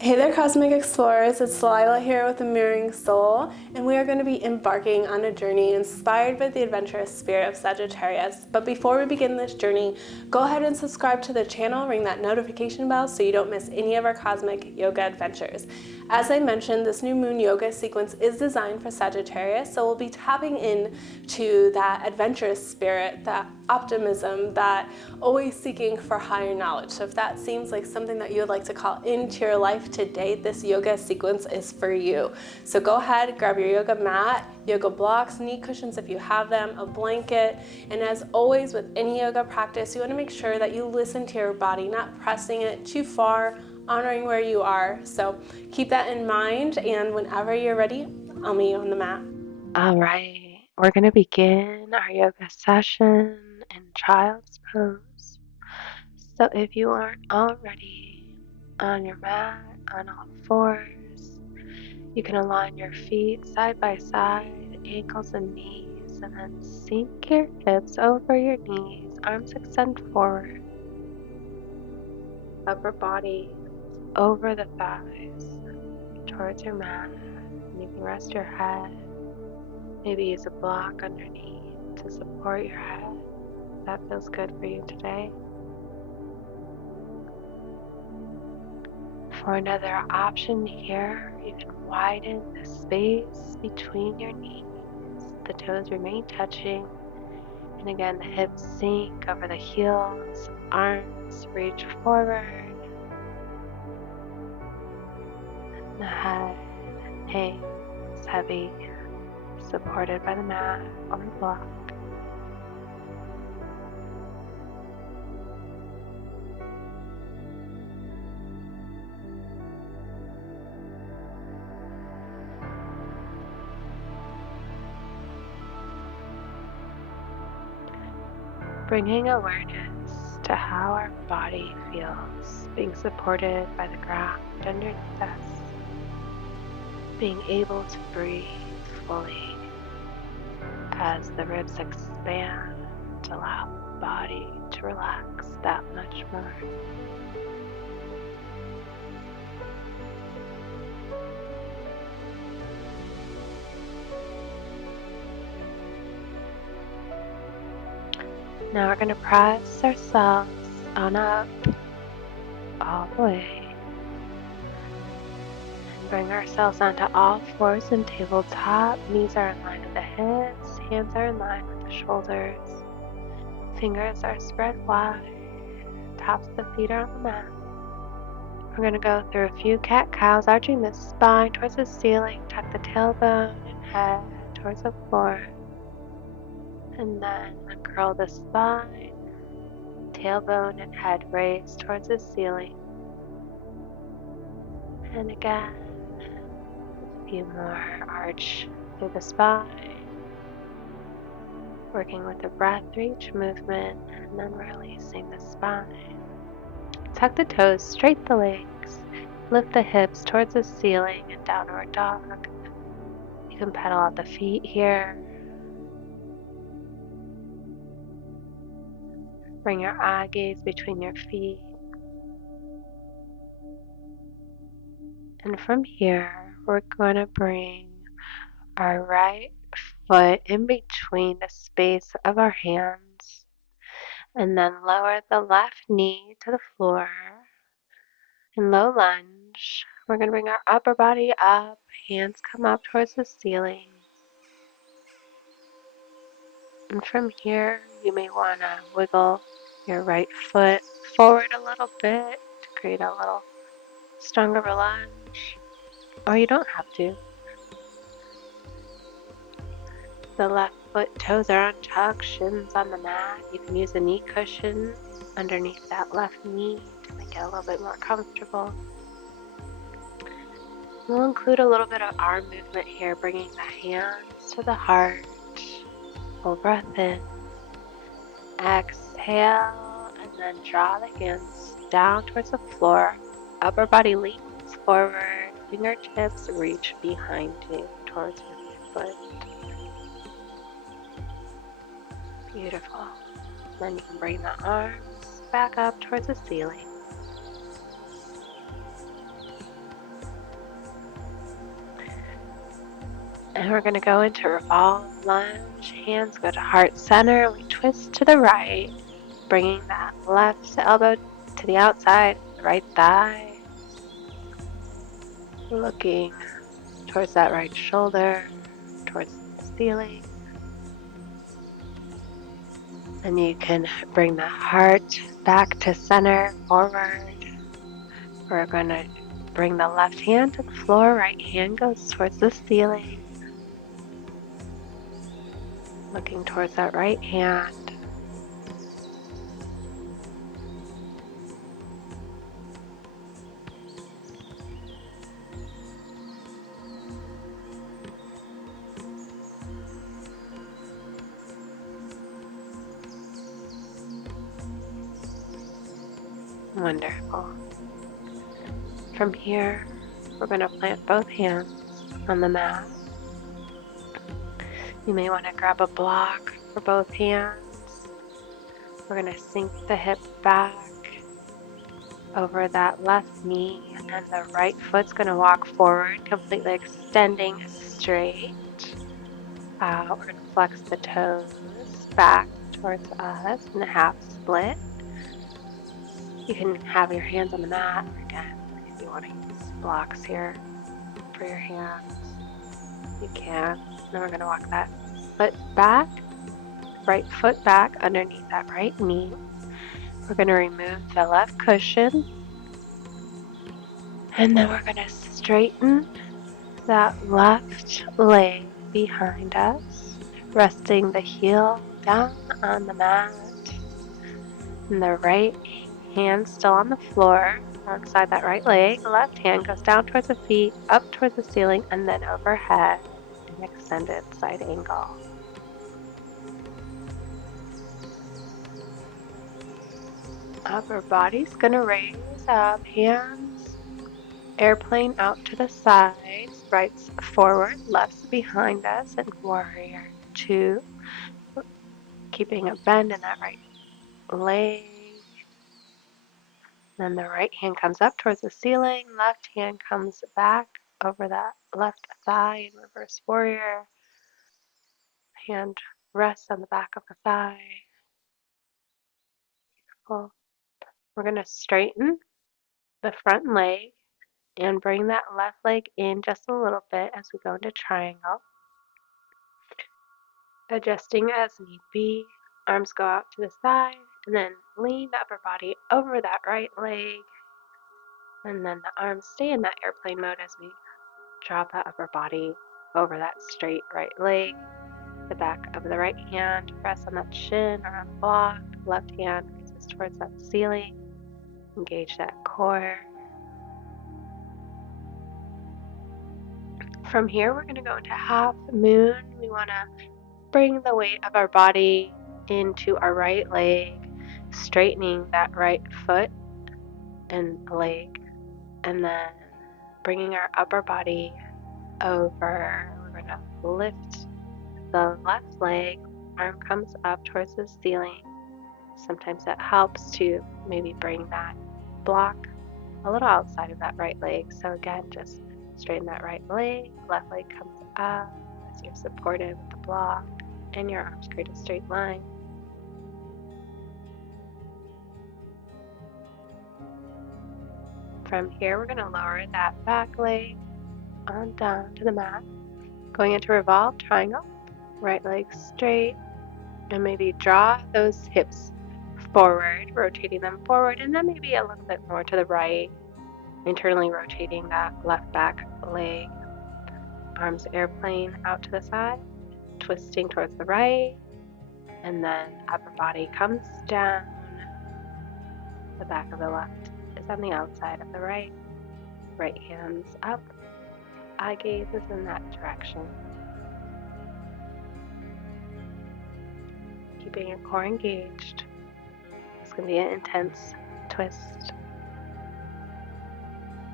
Hey there, Cosmic Explorers. It's Delilah here with the Mirroring Soul, and we are going to be embarking on a journey inspired by the adventurous spirit of Sagittarius. But before we begin this journey, go ahead and subscribe to the channel, ring that notification bell so you don't miss any of our cosmic yoga adventures. As I mentioned, this new moon yoga sequence is designed for Sagittarius, so we'll be tapping into that adventurous spirit, that optimism, that always seeking for higher knowledge. So if that seems like something that you would like to call into your life today, this yoga sequence is for you. So go ahead, grab your yoga mat, yoga blocks, knee cushions if you have them, a blanket, and as always with any yoga practice, you want to make sure that you listen to your body, not pressing it too far, honoring where you are. So keep that in mind, and whenever you're ready, I'll meet you on the mat. All right, we're going to begin our yoga session in child's pose. So if you aren't already on your mat on all fours, you can align your feet side by side, ankles and knees, and then sink your hips over your knees, arms extend forward, upper body over the thighs towards your mat. And you can rest your head, maybe use a block underneath to support your head. That feels good for you today. For another option here, you can widen the space between your knees. The toes remain touching. And again, the hips sink over the heels, arms reach forward, the head hangs heavy, supported by the mat or the block. Bringing awareness to how our body feels, being supported by the ground underneath us, being able to breathe fully as the ribs expand, allow the body to relax that much more. Now we're going to press ourselves on up all the way and bring ourselves onto all fours and tabletop. Knees are in line with the hips, hands are in line with the shoulders, fingers are spread wide, tops of the feet are on the mat. We're going to go through a few cat-cows, arching the spine towards the ceiling, tuck the tailbone and head towards the floor, and then uncurl the spine, tailbone and head raised towards the ceiling. And again, a few more, arch through the spine, working with the breath through each movement, and then releasing the spine. Tuck the toes, straight the legs, lift the hips towards the ceiling and downward dog. You can pedal out the feet here. Bring your eye gaze between your feet. And from here, we're going to bring our right foot in between the space of our hands, and then lower the left knee to the floor. In low lunge, we're going to bring our upper body up, hands come up towards the ceiling. And from here, you may want to wiggle your right foot forward a little bit to create a little stronger of a lunge, or you don't have to. The left foot toes are untucked, shins on the mat. You can use a knee cushion underneath that left knee to make it a little bit more comfortable. We'll include a little bit of arm movement here, bringing the hands to the heart. Full breath in. Exhale, and then draw the hands down towards the floor. Upper body leans forward. Fingertips reach behind you towards your foot. Beautiful. Then you can bring the arms back up towards the ceiling. And we're going to go into revolve lunge. Hands go to heart center, and we twist to the right, bringing that left elbow to the outside, the right thigh, looking towards that right shoulder, towards the ceiling. And you can bring the heart back to center, forward. We're going to bring the left hand to the floor, right hand goes towards the ceiling, looking towards that right hand. Wonderful. From here, we're going to plant both hands on the mat. You may want to grab a block for both hands. We're going to sink the hip back over that left knee, and then the right foot's going to walk forward, completely extending straight. We're going to flex the toes back towards us in a half split. You can have your hands on the mat, or again, if you want to use blocks here for your hands, you can. Then we're going to walk that foot back, right foot back underneath that right knee. We're going to remove the left cushion, and then we're going to straighten that left leg behind us, resting the heel down on the mat, and the right hand still on the floor alongside that right leg. The left hand goes down towards the feet, up towards the ceiling, and then overhead, an extended side angle. Upper body's gonna raise up, hands airplane out to the sides, right's forward, left's behind us, and warrior two. Keeping a bend in that right leg. Then the right hand comes up towards the ceiling, left hand comes back over that left thigh in reverse warrior. Hand rests on the back of the thigh. Beautiful. We're going to straighten the front leg and bring that left leg in just a little bit as we go into triangle. Adjusting as need be. Arms go out to the side, and then lean the upper body over that right leg. And then the arms stay in that airplane mode as we drop that upper body over that straight right leg. The back of the right hand rests on that shin or on the block. Left hand raises towards that ceiling. Engage that core. From here, we're going to go into half moon. We want to bring the weight of our body into our right leg, straightening that right foot and leg, and then bringing our upper body over. We're going to lift the left leg, arm comes up towards the ceiling. Sometimes that helps to maybe bring that block a little outside of that right leg. So again, just straighten that right leg, left leg comes up as you're supported with the block, and your arms create a straight line. From here, we're going to lower that back leg on down to the mat. Going into revolve triangle, right leg straight, and maybe draw those hips forward, rotating them forward, and then maybe a little bit more to the right, internally rotating that left back leg. Arms airplane out to the side, twisting towards the right, and then upper body comes down. The back of the left is on the outside of the right. Right hand's up, eye gaze is in that direction. Keeping your core engaged. It's going to be an intense twist.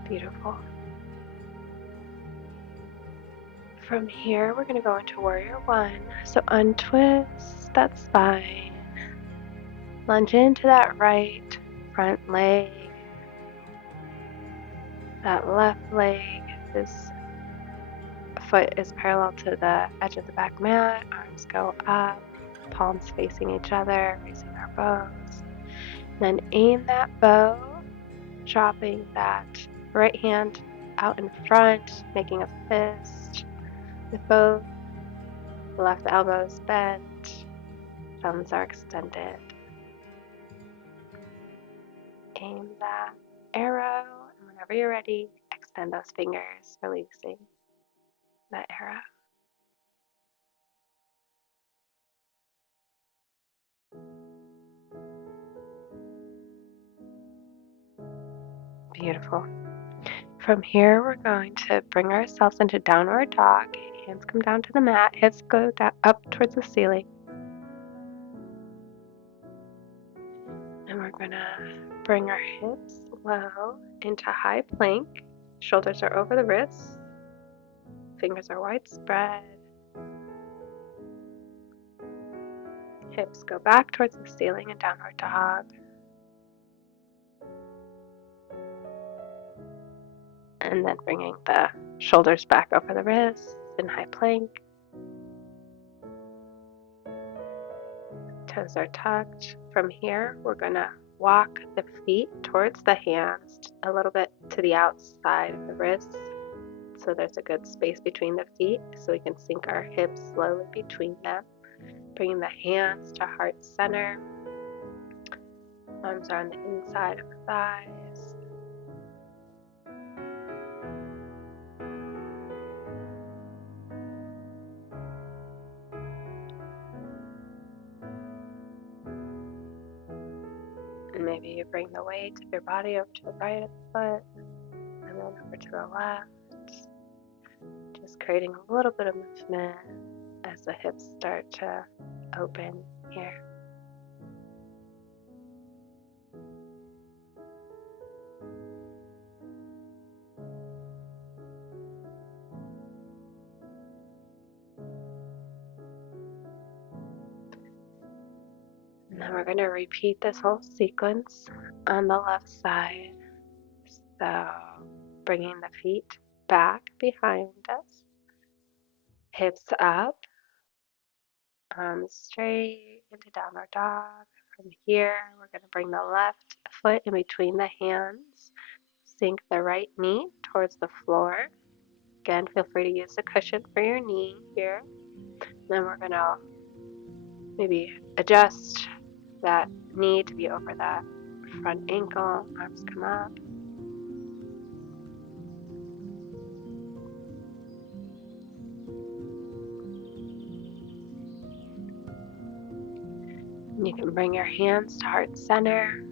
Beautiful. From here, we're going to go into warrior one. So untwist that spine. Lunge into that right front leg. That left leg is foot is parallel to the edge of the back mat. Arms go up, palms facing each other, raising our bows. Then aim that bow, dropping that right hand out in front, making a fist with both left elbows bent, thumbs are extended. Aim that arrow, and whenever you're ready, extend those fingers, releasing that arrow. Beautiful. From here, we're going to bring ourselves into downward dog. Hands come down to the mat, hips go down, up towards the ceiling. And we're gonna bring our hips low into high plank. Shoulders are over the wrists. Fingers are widespread. Hips go back towards the ceiling in downward dog. And then bringing the shoulders back over the wrists in high plank. Toes are tucked. From here, we're gonna walk the feet towards the hands, a little bit to the outside of the wrists, so there's a good space between the feet, so we can sink our hips slowly between them. Bringing the hands to heart center. Arms are on the inside of the thighs. And maybe you bring the weight of your body over to the right of the foot, and then over to the left. Just creating a little bit of movement as the hips start to open here. And then we're going to repeat this whole sequence on the left side. So bringing the feet back behind us, hips up, arms straight into downward dog. From here, we're going to bring the left foot in between the hands, sink the right knee towards the floor. Again, feel free to use a cushion for your knee here. Then we're going to maybe adjust that knee to be over that front ankle. Arms come up. You can bring your hands to heart center.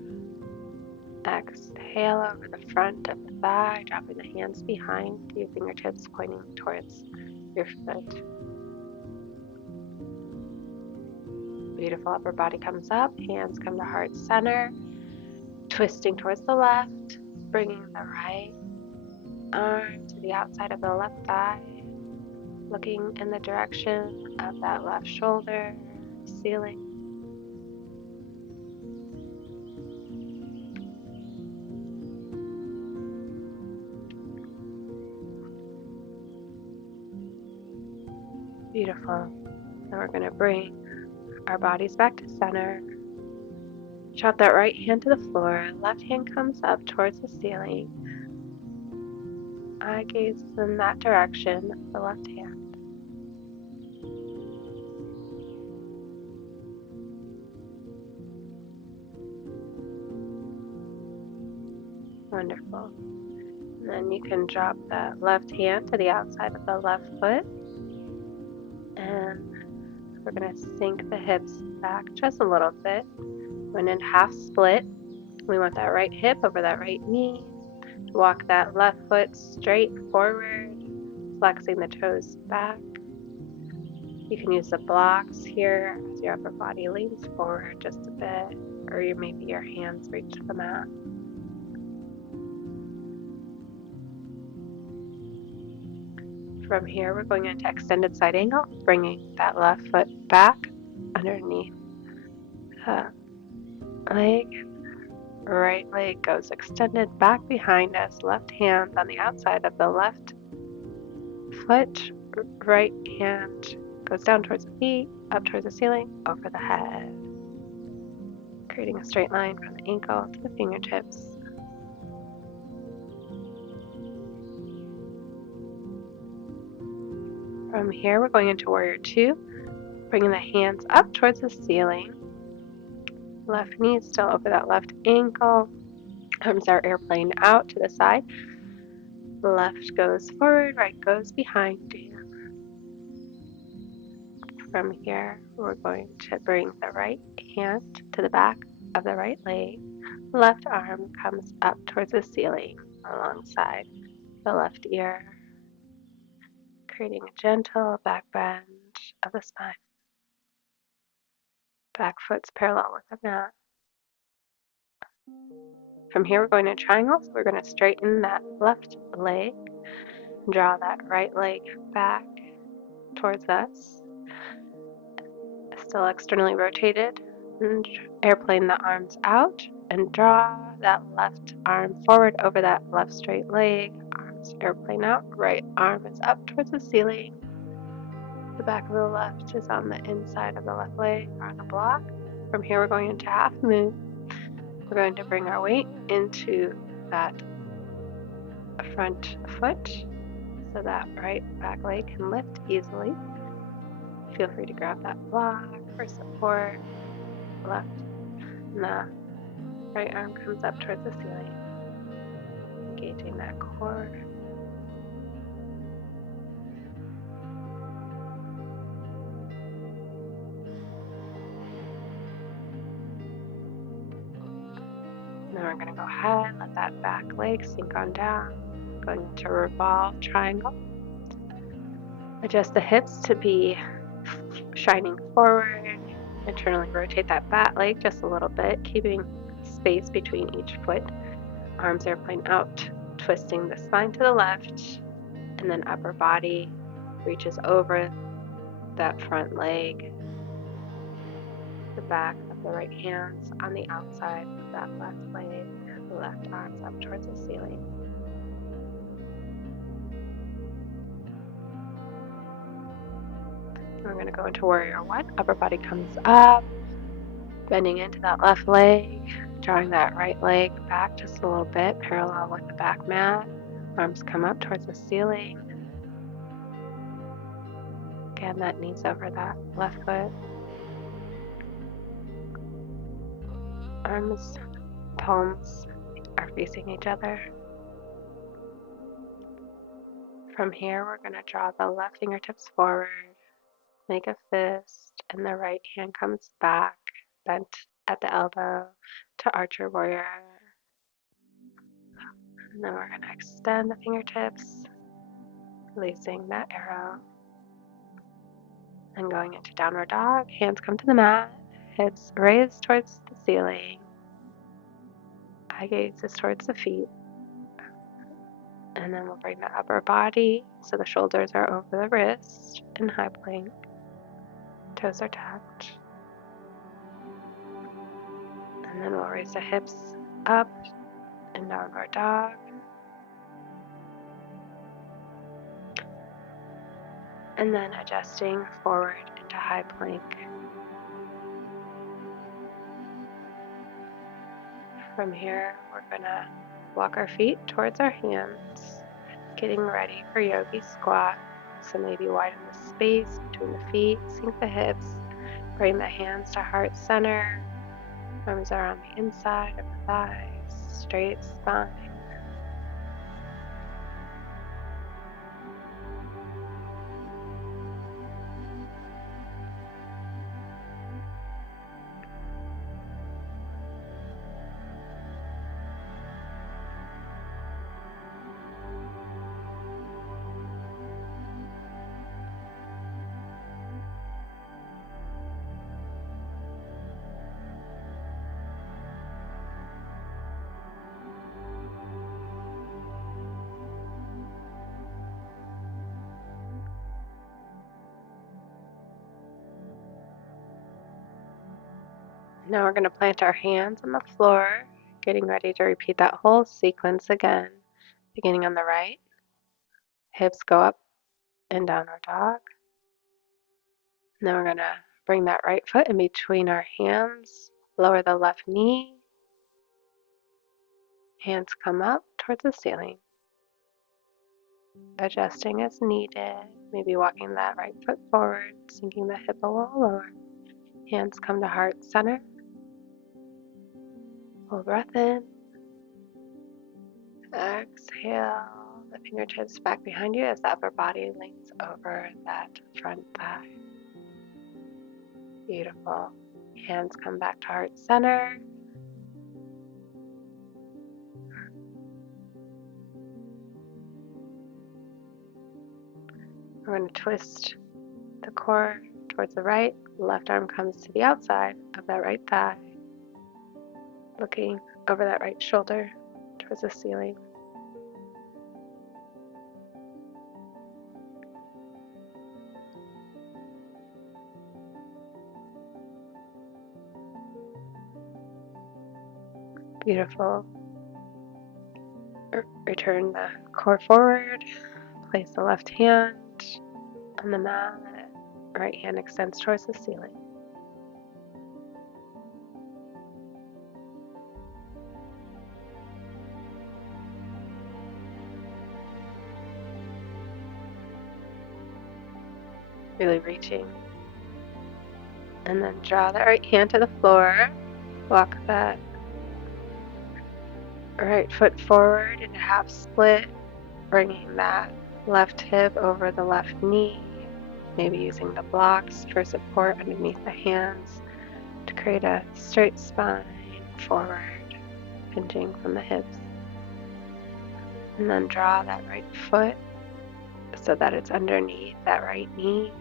Exhale over the front of the thigh, dropping the hands behind you, fingertips pointing towards your foot. Beautiful. Upper body comes up, hands come to heart center, twisting towards the left, bringing the right arm to the outside of the left thigh, looking in the direction of that left shoulder, ceiling. Beautiful. Now we're going to bring our bodies back to center. Drop that right hand to the floor. Left hand comes up towards the ceiling. Eye gaze in that direction of the left hand. Wonderful. And then you can drop that left hand to the outside of the left foot. And we're going to sink the hips back just a little bit. When in half split, we want that right hip over that right knee. Walk that left foot straight forward, flexing the toes back. You can use the blocks here as your upper body leans forward just a bit, or maybe your hands reach the mat. From here, we're going into extended side angle, bringing that left foot back underneath the leg. Right leg goes extended back behind us, left hand on the outside of the left foot, right hand goes down towards the feet, up towards the ceiling, over the head, creating a straight line from the ankle to the fingertips. From here, we're going into Warrior Two, bringing the hands up towards the ceiling. Left knee still over that left ankle. Arms are airplane out to the side. Left goes forward, right goes behind you. From here, we're going to bring the right hand to the back of the right leg. Left arm comes up towards the ceiling alongside the left ear, creating a gentle back bend of the spine. Back foot's parallel with the mat. From here, we're going to triangle, so we're going to straighten that left leg, draw that right leg back towards us, still externally rotated, and airplane the arms out and draw that left arm forward over that left straight leg. Arms airplane out, right arm is up towards the ceiling. The back of the left is on the inside of the left leg or on the block. From here, we're going into half moon. We're going to bring our weight into that front foot so that right back leg can lift easily. Feel free to grab that block for support. Left and the right arm comes up towards the ceiling, engaging that core. And then we're going to go ahead, let that back leg sink on down, going into revolve triangle. Adjust the hips to be shining forward. Internally rotate that back leg just a little bit, keeping space between each foot. Arms airplane out, twisting the spine to the left, and then upper body reaches over that front leg. The back of the right hand's on the outside of that left leg, the left arm's up towards the ceiling. We're going to go into Warrior One. Upper body comes up, bending into that left leg, drawing that right leg back just a little bit, parallel with the back mat. Arms come up towards the ceiling. Again, that knee's over that left foot. Arms, palms are facing each other. From here, we're going to draw the left fingertips forward, make a fist, and the right hand comes back, bent at the elbow to Archer Warrior. And then we're going to extend the fingertips, releasing that arrow. And going into downward dog, hands come to the mat, hips raised towards the ceiling, eye gaze is towards the feet. And then we'll bring the upper body so the shoulders are over the wrist in high plank. Toes are tucked. And then we'll raise the hips up in downward dog. And then adjusting forward into high plank. From here, we're gonna walk our feet towards our hands, getting ready for yogi squat. So maybe widen the space between the feet, sink the hips, bring the hands to heart center. Arms are on the inside of the thighs, straight spine. Now we're going to plant our hands on the floor, getting ready to repeat that whole sequence again. Beginning on the right, hips go up in downward dog. And then we're going to bring that right foot in between our hands, lower the left knee, hands come up towards the ceiling, adjusting as needed, maybe walking that right foot forward, sinking the hip a little lower. Hands come to heart center. Full breath in. Exhale the fingertips back behind you as the upper body leans over that front thigh. Beautiful. Hands come back to heart center. We're going to twist the core towards the right. Left arm comes to the outside of that right thigh, looking over that right shoulder towards the ceiling. Beautiful. Return the core forward. Place the left hand on the mat. Right hand extends towards the ceiling. Really reaching. And then draw that right hand to the floor. Walk that right foot forward in a half split, bringing that left hip over the left knee, maybe using the blocks for support underneath the hands to create a straight spine forward, hinging from the hips. And then draw that right foot so that it's underneath that right knee.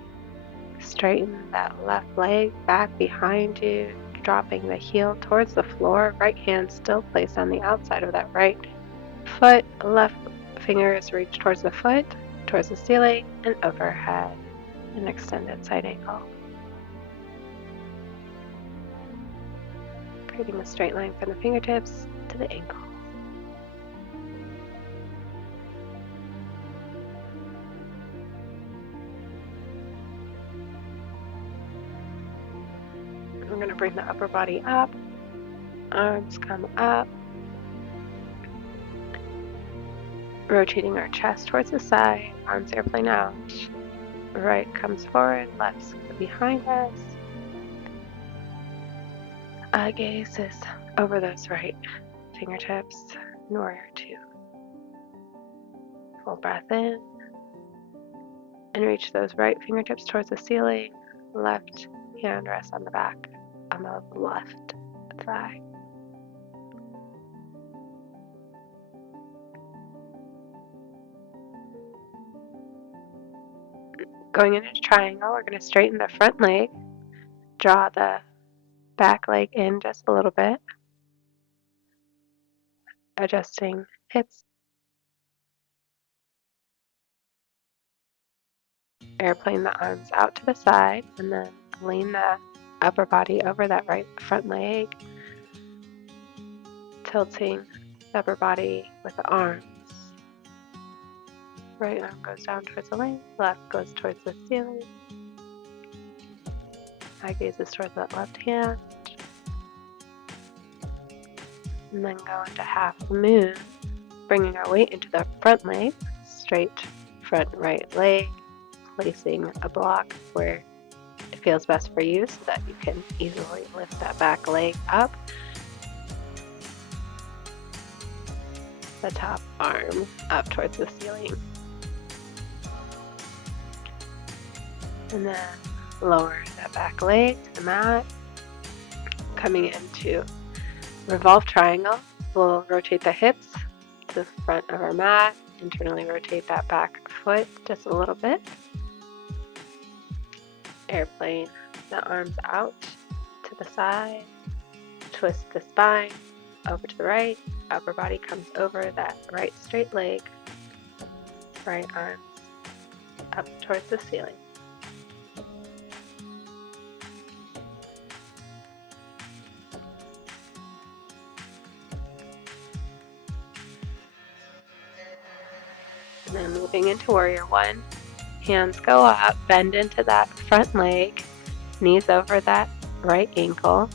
Straighten that left leg back behind you, dropping the heel towards the floor. Right hand still placed on the outside of that right foot. Left fingers reach towards the foot, towards the ceiling, and overhead. An extended side angle. Creating a straight line from the fingertips to the ankle. We're going to bring the upper body up. Arms come up. Rotating our chest towards the side. Arms airplane out. Right comes forward. Left's behind us. Eye gaze is over those right fingertips. Warrior 2. Full breath in. And reach those right fingertips towards the ceiling. Left hand rests on the back on the left thigh. Going into triangle, we're going to straighten the front leg. Draw the back leg in just a little bit. Adjusting hips. Airplane the arms out to the side and then lean the upper body over that right front leg. Tilting the upper body with the arms. Right arm goes down towards the leg, left goes towards the ceiling. Eye gazes towards that left hand. And then go into half moon, bringing our weight into the front leg, straight front right leg, placing a block where it feels best for you so that you can easily lift that back leg up. The top arm up towards the ceiling. And then lower that back leg to the mat. Coming into revolve triangle, we'll rotate the hips to the front of our mat. Internally rotate that back foot just a little bit. Airplane the arms out to the side. Twist the spine over to the right. Upper body comes over that right straight leg. Right arms up towards the ceiling. And then moving into warrior 1, Hands go up, bend into that front leg, knees over that right ankle.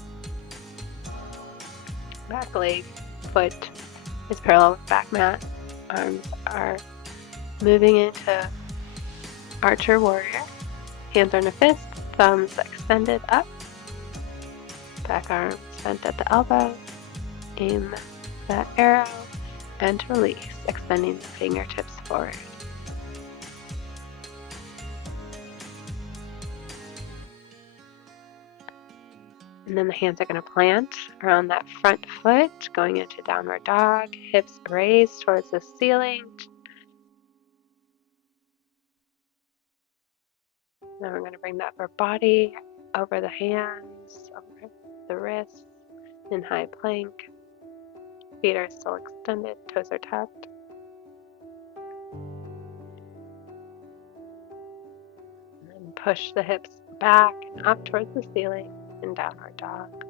Back leg, foot is parallel with back mat. Arms are moving into archer warrior. Hands are in a fist, thumbs extended up. Back arms bent at the elbow. Aim that arrow and release, extending the fingertips forward. And then the hands are going to plant around that front foot, going into downward dog, hips raised towards the ceiling. Then we're going to bring the upper body over the hands, over the wrists, in high plank. Feet are still extended, toes are tucked. And then push the hips back and up towards the ceiling in downward dog.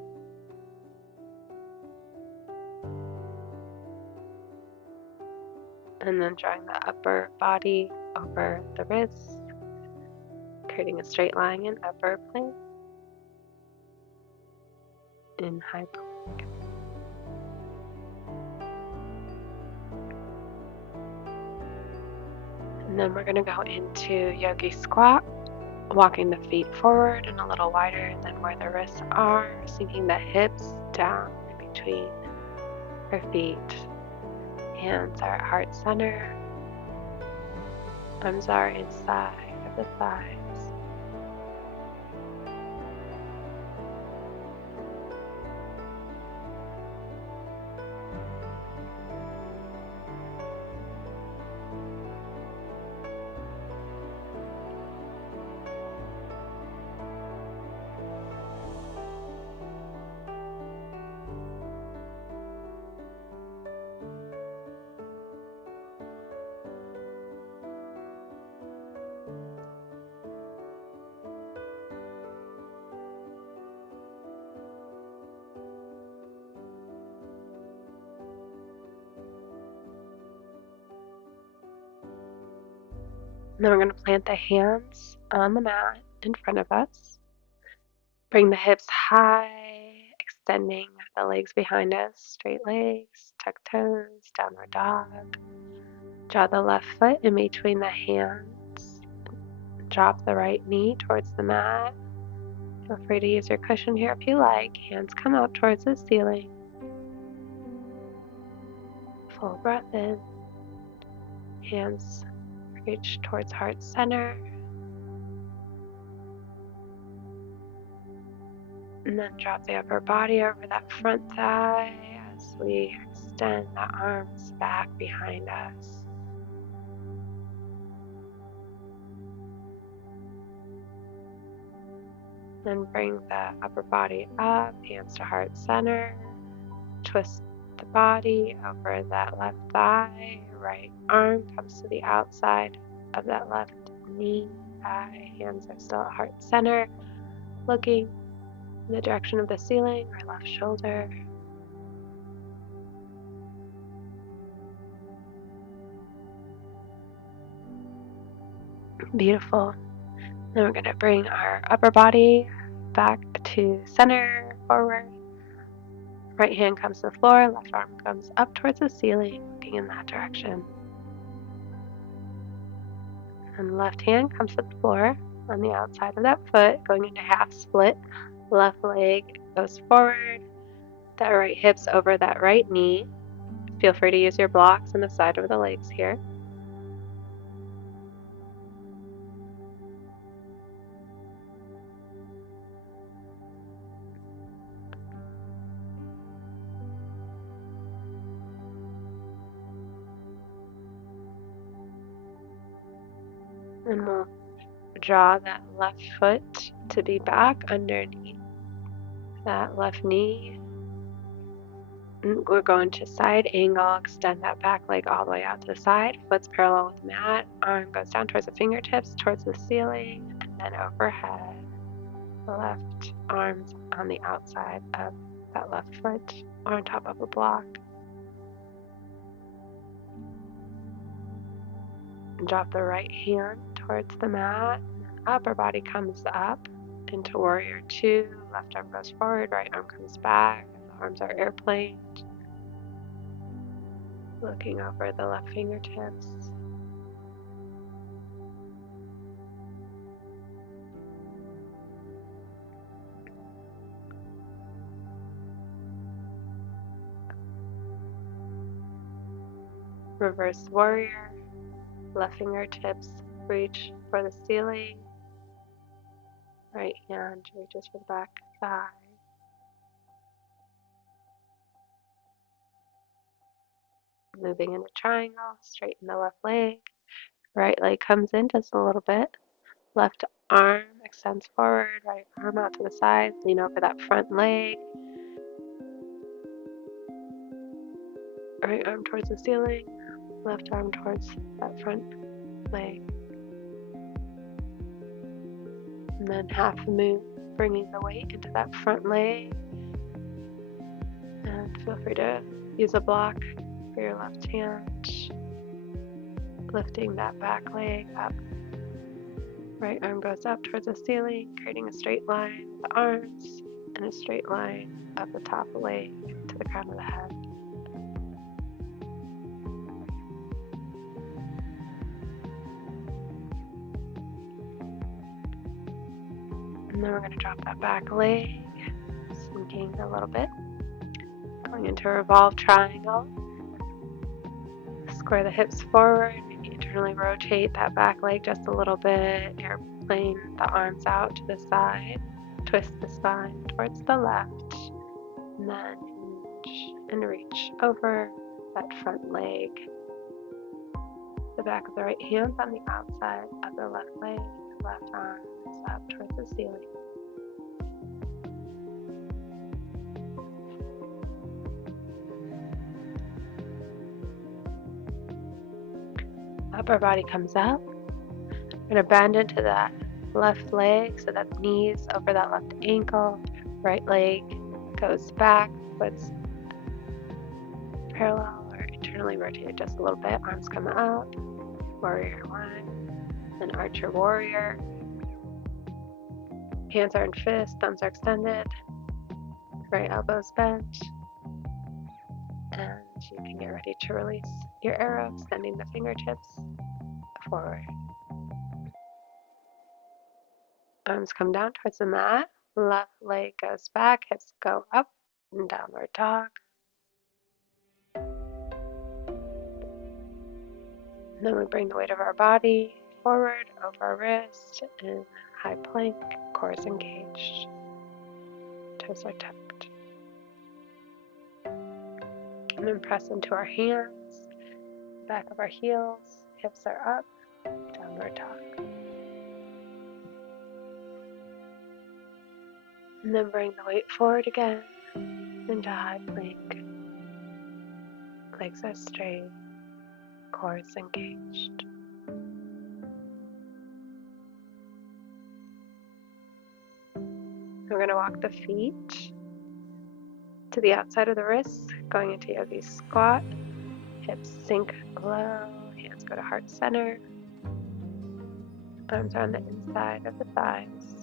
And then drawing the upper body over the wrists, creating a straight line in upper plank, in high plank. And then we're going to go into yogi squat, walking the feet forward and a little wider than where the wrists are, sinking the hips down in between our feet. Hands are at heart center. Arms are inside of the thighs. And then we're going to plant the hands on the mat in front of us. Bring the hips high, extending the legs behind us, straight legs, tuck toes, downward dog. Draw the left foot in between the hands. Drop the right knee towards the mat. Feel free to use your cushion here if you like. Hands come out towards the ceiling. Full breath in. Hands reach towards heart center. And then drop the upper body over that front thigh as we extend the arms back behind us. Then bring the upper body up, hands to heart center. Twist the body over that left thigh. Right arm comes to the outside of that left knee. Thigh. Hands are still at heart center, looking in the direction of the ceiling or left shoulder. Beautiful. Then we're going to bring our upper body back to center, forward. Right hand comes to the floor, left arm comes up towards the ceiling, looking in that direction. And left hand comes to the floor on the outside of that foot, going into half split. Left leg goes forward, that right hip's over that right knee. Feel free to use your blocks on the side of the legs here. And we'll draw that left foot to be back underneath that left knee. And we're going to side angle, extend that back leg all the way out to the side. Foot's parallel with the mat. Arm goes down towards the fingertips, towards the ceiling, and then overhead. The left arm's on the outside of that left foot or on top of a block. And drop the right hand towards the mat, and then upper body comes up into warrior two. Left arm goes forward, right arm comes back, and the arms are airplaned, looking over the left fingertips. Reverse warrior, left fingertips reach for the ceiling, right hand reaches for the back thigh. Moving into triangle, straighten the left leg. Right leg comes in just a little bit. Left arm extends forward, right arm out to the side. Lean over that front leg. Right arm towards the ceiling. Left arm towards that front leg. And then half moon, bringing the weight into that front leg. And feel free to use a block for your left hand. Lifting that back leg up. Right arm goes up towards the ceiling, creating a straight line with the arms and a straight line up the top of the leg to the crown of the head. And then we're going to drop that back leg, sinking a little bit. Going into a revolve triangle. Square the hips forward, maybe internally rotate that back leg just a little bit. Airplane the arms out to the side. Twist the spine towards the left. And then hinge and reach over that front leg. The back of the right hand on the outside of the left leg. Left arm is up towards the ceiling. Upper body comes up. We're going to bend into that left leg so that the knees over that left ankle. Right leg goes back, puts parallel or internally rotated just a little bit. Arms come up. Warrior one. Then archer warrior. Hands are in fists, thumbs are extended. Right elbows bent. And you can get ready to release your arrow, extending the fingertips forward. Arms come down towards the mat. Left leg goes back, hips go up, and downward dog. And then we bring the weight of our body forward over our wrist in high plank, core is engaged, toes are tucked. And then press into our hands, back of our heels, hips are up, downward dog. And then bring the weight forward again into high plank. Legs are straight, core is engaged. We're going to walk the feet to the outside of the wrists, going into yogi squat. Hips sink low, hands go to heart center. Arms are on the inside of the thighs.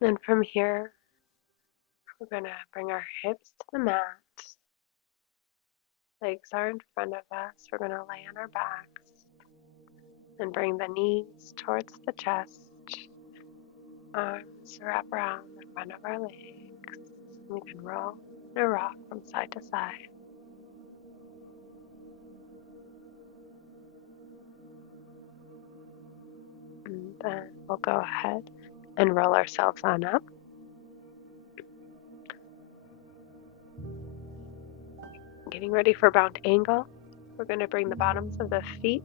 Then from here, we're going to bring our hips to the mat. Legs are in front of us. We're going to lay on our backs and bring the knees towards the chest. Arms wrap around the front of our legs. We can roll or rock from side to side. And then we'll go ahead and roll ourselves on up. Getting ready for round angle. We're going to bring the bottoms of the feet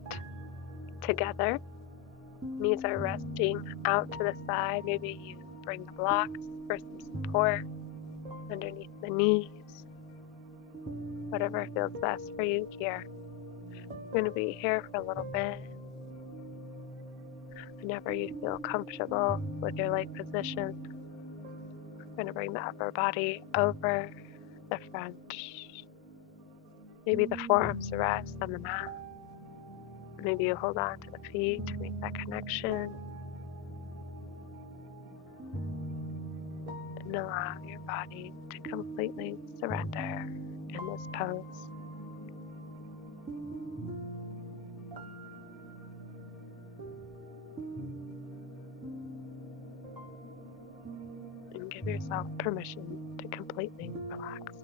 together. Knees are resting out to the side. Maybe you bring the blocks for some support underneath the knees. Whatever feels best for you here. We're going to be here for a little bit. Whenever you feel comfortable with your leg position, we're going to bring the upper body over the front. Maybe the forearms rest on the mat. Maybe you hold on to the feet to make that connection. And allow your body to completely surrender in this pose. And give yourself permission to completely relax.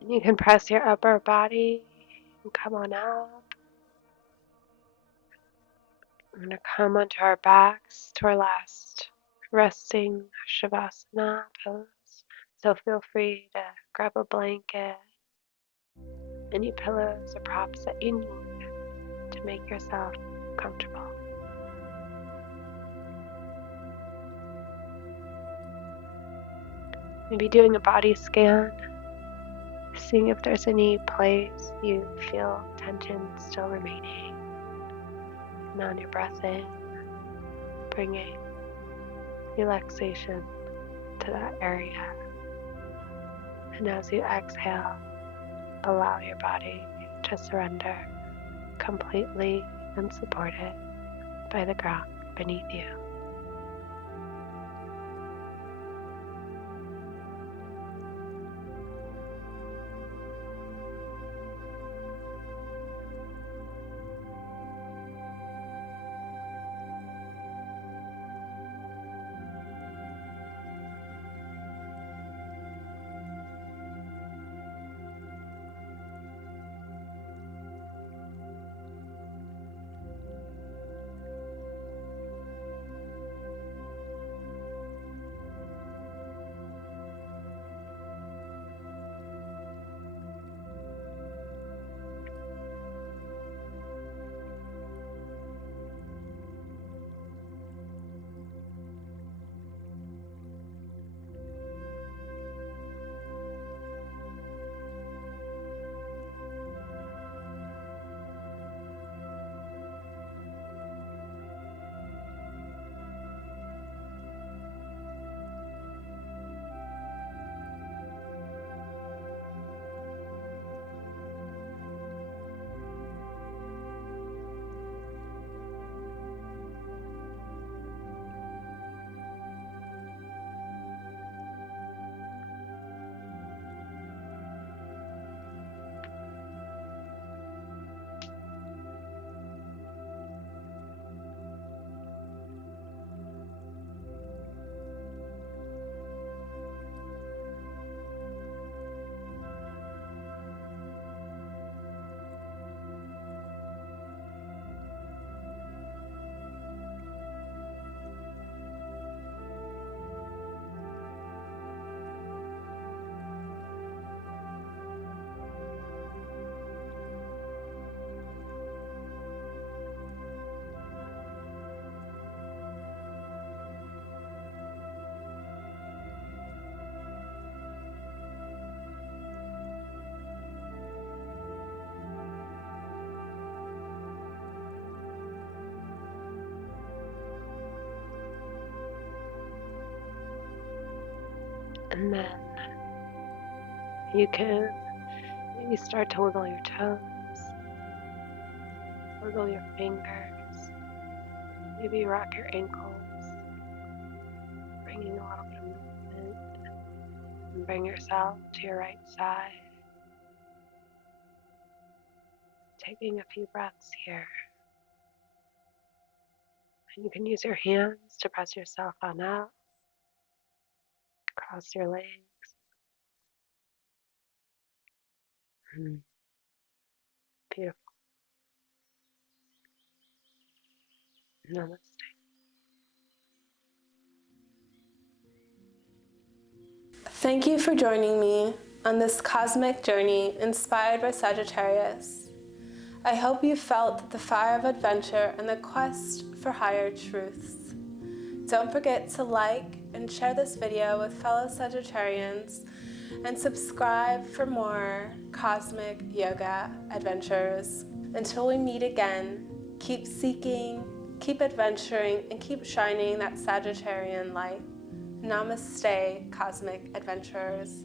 And you can press your upper body and come on up. We're going to come onto our backs to our last resting Shavasana pose. So feel free to grab a blanket, any pillows or props that you need to make yourself comfortable. Maybe doing a body scan, seeing if there's any place you feel tension still remaining. And on your breath in, bringing relaxation to that area. And as you exhale, allow your body to surrender completely and supported by the ground beneath you. And then you can maybe start to wiggle your toes, wiggle your fingers, maybe rock your ankles, bringing a little bit of movement, and bring yourself to your right side, taking a few breaths here. And you can use your hands to press yourself on out, cross your legs. Beautiful. Namaste. Thank you for joining me on this cosmic journey inspired by Sagittarius. I hope you felt the fire of adventure and the quest for higher truths. Don't forget to like and share this video with fellow Sagittarians and subscribe for more cosmic yoga adventures. Until we meet again, keep seeking, keep adventuring, and keep shining that Sagittarian light. Namaste, cosmic adventurers.